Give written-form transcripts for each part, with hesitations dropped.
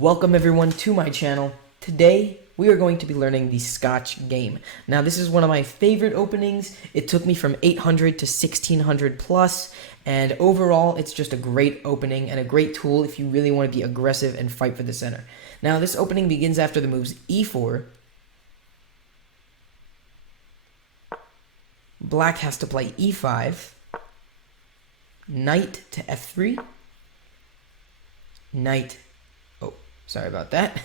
Welcome everyone to my channel. Today we are going to be learning the Scotch game. Now this is one of my favorite openings. It took me from 800 to 1600 plus, and overall it's just a great opening and a great tool if you really want to be aggressive and fight for the center. Now this opening begins after the moves e4. Black has to play e5, knight to f3, knight, sorry about that,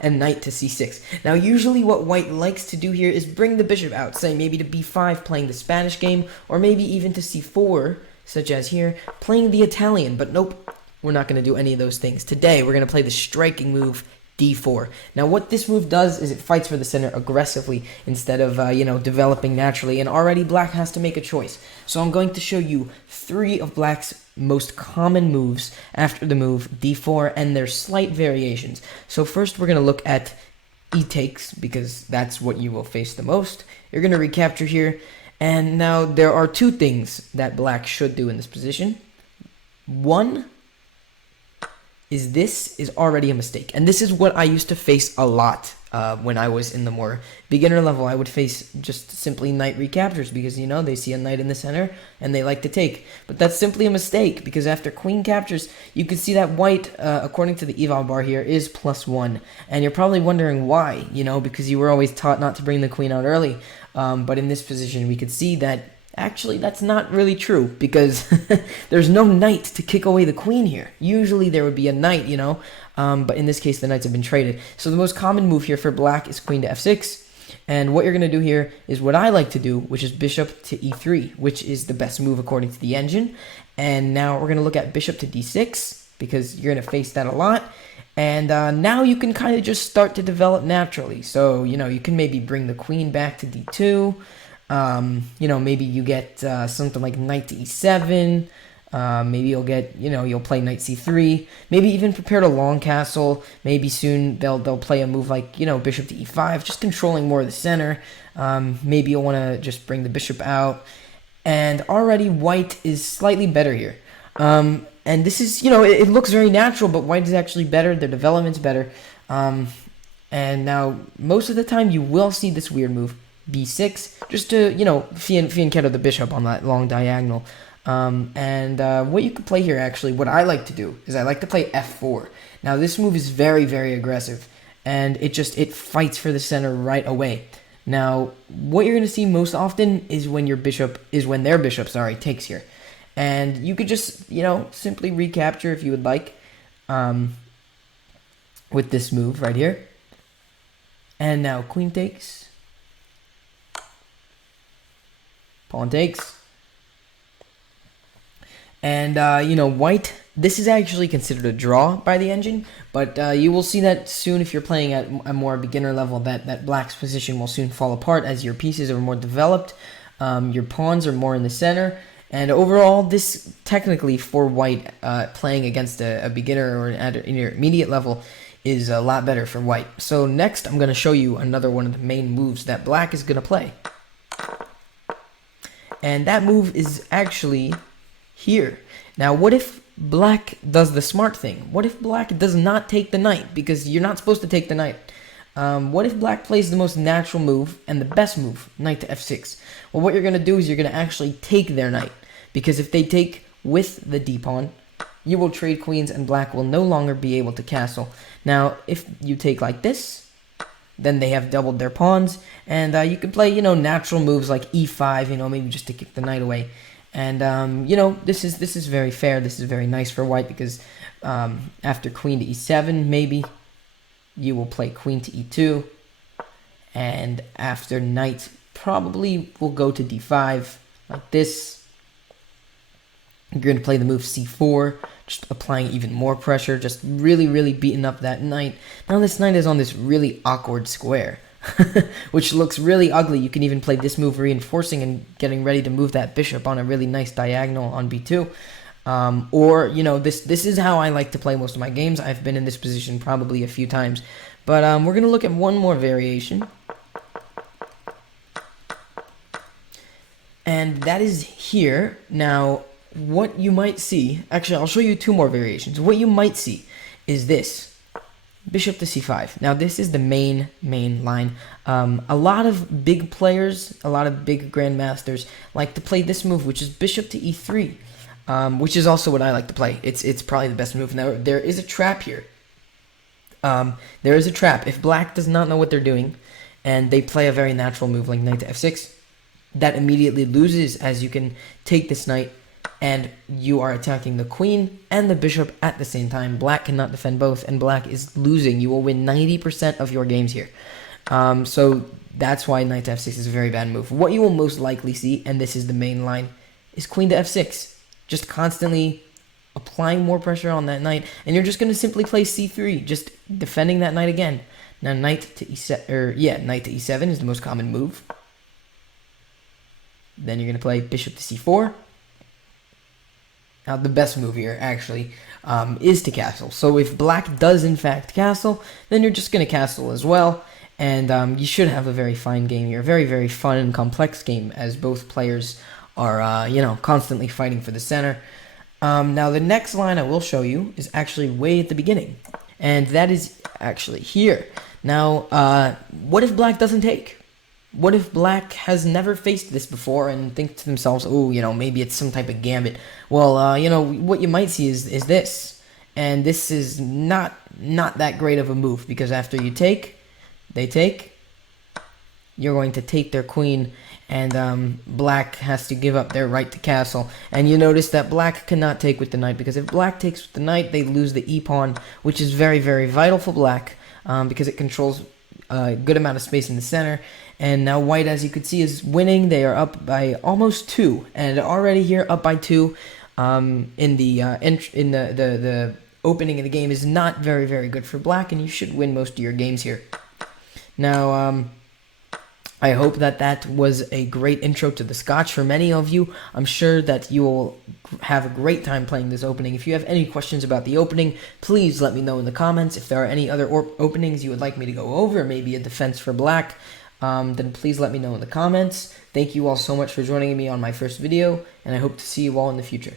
and knight to c6. Now usually what white likes to do here is bring the bishop out, say maybe to b5 playing the Spanish game, or maybe even to c4, such as here, playing the Italian, but nope, we're not going to do any of those things. Today we're going to play the striking move d4. Now what this move does is it fights for the center aggressively instead of developing naturally, and already black has to make a choice. So I'm going to show you 3 of black's most common moves after the move d4 and their slight variations. So first we're going to look at e takes, because that's what you will face the most. You're going to recapture here, and now there are 2 things that black should do in this position. One is this is already a mistake, and this is what I used to face a lot when I was in the more beginner level. I would face just simply knight recaptures because they see a knight in the center and they like to take, but that's simply a mistake, because after queen captures you can see that white, according to the eval bar here, is +1, and you're probably wondering why, because you were always taught not to bring the queen out early, but in this position we could see that actually, that's not really true, because there's no knight to kick away the queen here. Usually there would be a knight, but in this case the knights have been traded. So the most common move here for black is queen to f6, and what you're going to do here is what I like to do, which is bishop to e3, which is the best move according to the engine. And now we're going to look at bishop to d6, because you're going to face that a lot. And now you can kind of just start to develop naturally. So, you can maybe bring the queen back to d2. Maybe you get something like knight to e7. Maybe you'll get, you'll play knight c3. Maybe even prepare a long castle. Maybe soon they'll play a move like, bishop to e5, just controlling more of the center. Maybe you'll want to just bring the bishop out. And already white is slightly better here. And this is, it looks very natural, but white is actually better. Their development's better. And now most of the time you will see this weird move, b6, just to, fianchetto the bishop on that long diagonal. What you could play here, actually, what I like to do is I like to play f4. Now this move is very, very aggressive, and it fights for the center right away. Now what you're going to see most often is when their bishop takes here, and you could just simply recapture if you would like, with this move right here. And now queen takes, pawn takes, and white, this is actually considered a draw by the engine, but you will see that soon if you're playing at a more beginner level, that black's position will soon fall apart as your pieces are more developed, your pawns are more in the center, and overall this technically for white, playing against a beginner or at an intermediate level, is a lot better for white. So next I'm going to show you another one of the main moves that black is going to play. And that move is actually here. Now, what if black does the smart thing? What if black does not take the knight? Because you're not supposed to take the knight. What if black plays the most natural move and the best move, knight to f6? Well, what you're going to do is you're going to actually take their knight. Because if they take with the d-pawn, you will trade queens and black will no longer be able to castle. Now, if you take like this, then they have doubled their pawns, and you can play, natural moves like e5, maybe just to kick the knight away. And, this is very fair. This is very nice for white, because after queen to e7, maybe, you will play queen to e2. And after knight, probably will go to d5, like this. You're going to play the move c4, just applying even more pressure, just really, really beating up that knight. Now this knight is on this really awkward square, which looks really ugly. You can even play this move reinforcing and getting ready to move that bishop on a really nice diagonal on b2. This is how I like to play most of my games. I've been in this position probably a few times. But we're going to look at one more variation. And that is here. Now, what you might see, actually I'll show you 2 more variations. What you might see is this. bishop to c5. Now this is the main line. A lot of big players, a lot of big grandmasters like to play this move, which is bishop to e3, which is also what I like to play. It's probably the best move. Now there is a trap here. There is a trap. If black does not know what they're doing, and they play a very natural move like knight to f6, that immediately loses, as you can take this knight and you are attacking the queen and the bishop at the same time. Black cannot defend both, and black is losing. You will win 90% of your games here. So that's why knight to f6 is a very bad move. What you will most likely see, and this is the main line, is queen to f6. Just constantly applying more pressure on that knight, and you're just going to simply play c3, just defending that knight again. Now knight to e7, knight to e7 is the most common move. Then you're going to play bishop to c4. Now the best move here actually is to castle. So if black does in fact castle, then you're just going to castle as well, and you should have a very fine game here, very, very fun and complex game, as both players are constantly fighting for the center. Now the next line I will show you is actually way at the beginning, and that is actually here. Now, what if black doesn't take? What if black has never faced this before and think to themselves, oh, maybe it's some type of gambit? Well, what you might see is this, and this is not that great of a move, because after you take, they take, you're going to take their queen, and black has to give up their right to castle. And you notice that black cannot take with the knight, because if black takes with the knight, they lose the e-pawn, which is very, very vital for black, because it controls a good amount of space in the center. And now white, as you could see, is winning. They are up by almost 2, and already here up by 2. In the opening of the game is not very, very good for black, and you should win most of your games here. Now, I hope that was a great intro to the Scotch for many of you. I'm sure that you will have a great time playing this opening. If you have any questions about the opening, please let me know in the comments. If there are any other openings you would like me to go over, maybe a defense for black, then please let me know in the comments. Thank you all so much for joining me on my first video, and I hope to see you all in the future.